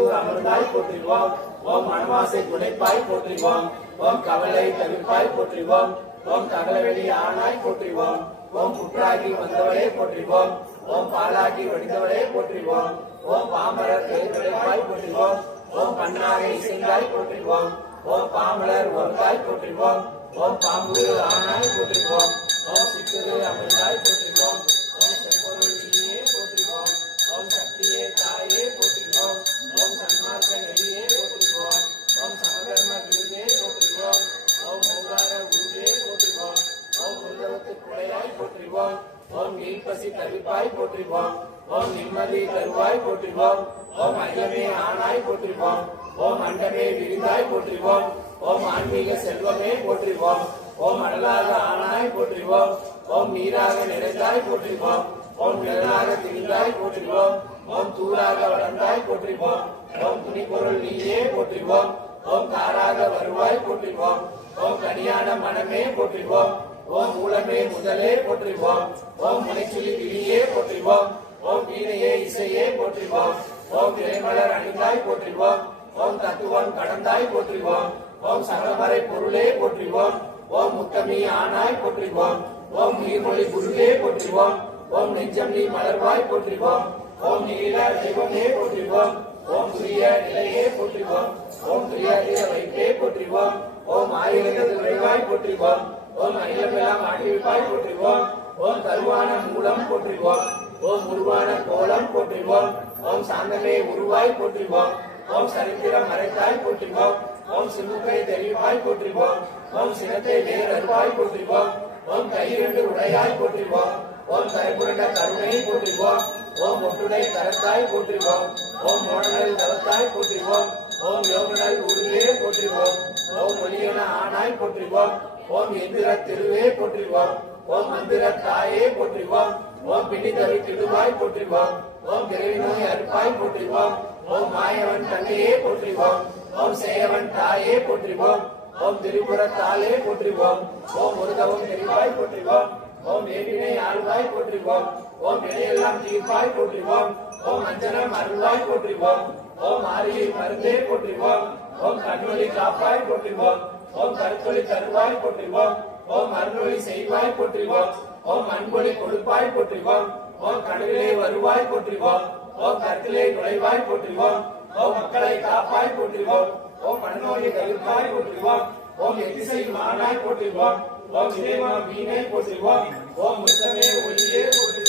மருத்தூர் அமர்ந்தாய் போற்றிவோம். ஓம் மனமாசை துடைப்பாய் போற்றிவோம். ஓம் கவலை தவிர்ப்பாய் போற்றிவோம். ஓம் தகலவெளி ஆனாய் போற்றிவோம். ஓம் புற்றாகி வந்தவளே போற்றிவோம். ஓம் பாலாகி வடிந்தவளே போற்றிவோம். ஓம் பாமரர் கைதுடைப்பாய் போற்றிவோம். ஓம் பன்னாக இசைந்தாய் போற்றிவோம். ஓம் பாமலர் ஒருதாய் போற்றிவோம். ஓம் பாம்பு ஆனாய் போற்றிவோம். ஓம் சித்திரு அமிர்தாய் போற்றிவோம். ஓம் செம்பொருள் நீயே போற்றிவோம். ஓம் சக்தியே தாயே போற்றிவோம். ஓம் சன்மார்க்க நெறியே போற்றிவோம். ஓம் சமதர்ம குருவே போற்றிவோம். ஓம் ஓங்கார குருவே போற்றிவோம். ஓம் உருவத்து குடையாய் போற்றிவோம். ஓம் நீல்பசி தவிப்பாய் போற்றிவோம். ஓம் நிம்மதி தருவாய் போற்றிவோம். ஓம் ஐயமே ஆனாய் போற்றிவோம். ஓம் அண்டமே விரிந்தாய் போற்றிவோம். ஓம் ஆன்மீக செல்வமே போற்றிவோம். ஓம் அடலாக ஆனாய் போற்றிவோம். ஓம் நீராக நிறைந்தாய் போற்றிவோம். ஓம் நிழலாக திரிந்தாய் போற்றிவோம். ஓம் தூராக வளர்ந்தாய் போற்றிவோம். ஓம் துணிப்பொருள் நீயே போற்றிவோம். ஓம் காராக வருவாய் போற்றிவோம். ஓம் கனியான மனமே போற்றிவோம். ஓம் மூலமே முதலே போற்றிவோம். ஓம் முனைச்சுழி விழியே போற்றிவோம். ஓம் வீணையே இசையே போற்றிவோம். ஓம் விரைமலர் அணிந்தாய் போற்றிவோம். ஓம் தத்துவம் கடந்தாய் போற்றிவோம். ஓம் சகமறை பொருளே போற்றிவோம். ஓம் முத்தமி ஆனாய் போற்றிவோம். ஓம் நீர்மொழி குருவே போற்றிவோம். ஓம் நெஞ்சம் நீ மலர்வாய் போற்றிவோம். ஓம் நீல தெய்வமே போற்றிவோம். ஓம் துரிய நிலையே போற்றிவோம். ஓம் துரிய வைப்பே போற்றிவோம். ஓம் ஆயிரத்து விரைவாய் போற்றிவோம். ஓம் அகிலமெல்லாம் ஆட்டிவிப்பாய் போற்றிவோம். ஓம் தருவான மூலம் போற்றிவோம். ஓம் உருவான கோலம் போற்றிவோம். ஓம் சாந்தமே உருவாய் போற்றிவோம். ஓம் சரித்திரம் மறைத்தாய் போற்றிவோம். ஓம் சிமுகை தெரிவாய் போற்றிவோம். ஓம் சினத்தை வேர் அருவாய் போற்றிவோம். ஓம் கையிரண்டு உடையாய் போற்றிவோம். ஓம் கரைபுரண்ட கருணை போற்றிவோம். ஓம் ஒட்டுடை கரத்தாய் போற்றிவோம். ஓம் மோடனல் தவத்தாய் போற்றிவோம். ஓம் யோகனல் உருவே போற்றிவோம். ஓம் ஒளியன ஆனாய் போற்றிவோம். ஓம் எந்திர திருவே போற்றிவோம். ஓம் மந்திர தாயே போற்றிவோம். ஓம் பிடி தவி திடுவாய் போற்றிவோம். ஓம் பிறவி நோய் அறுப்பாய் போற்றிவோம். ஓம் மாயவன் தன்னையே போற்றிவோம். ஓம் சேயவன் தாயே போற்றிவோம். ஓம் திரிபுரத்தாலே போற்றிவோம். ஓம் முருகவம் தெரிவாய் போற்றிவோம். ஓம் வேண்டினை ஆழ்வாய் போற்றிவோம். ஓம் வினையெல்லாம் தீர்ப்பாய் போற்றிவோம். ஓம் அஞ்சனம் அருள்வாய் போற்றிவோம். ஓம் ஆரியில் மருந்தே போற்றிவோம். ஓம் கண்வழி காப்பாய் போற்றிவோம். ஓம் கருத்தொழி தருவாய் போற்றிவோம். ஓம் அருள்வழி செய்வாய் போற்றிவோம். ஓம் அன்பொழி கொடுப்பாய் போற்றிவோம். ஓம் கடலிலே வருவாய் போற்றிவோம். ஓம் கருத்திலே நுழைவாய் போற்றிவோம். ஓம் மக்களை காப்பாய் போற்றிவோம். ஓம் மனநோயை தவிர்ப்பாய் போற்றிவோம். ஓம் எதிசை மானாய் போற்றிவோம். ஓம் விஜயமா வீணை போற்றிவோம். ஓம் முத்தமே ஒளியே போற்றிவோம்.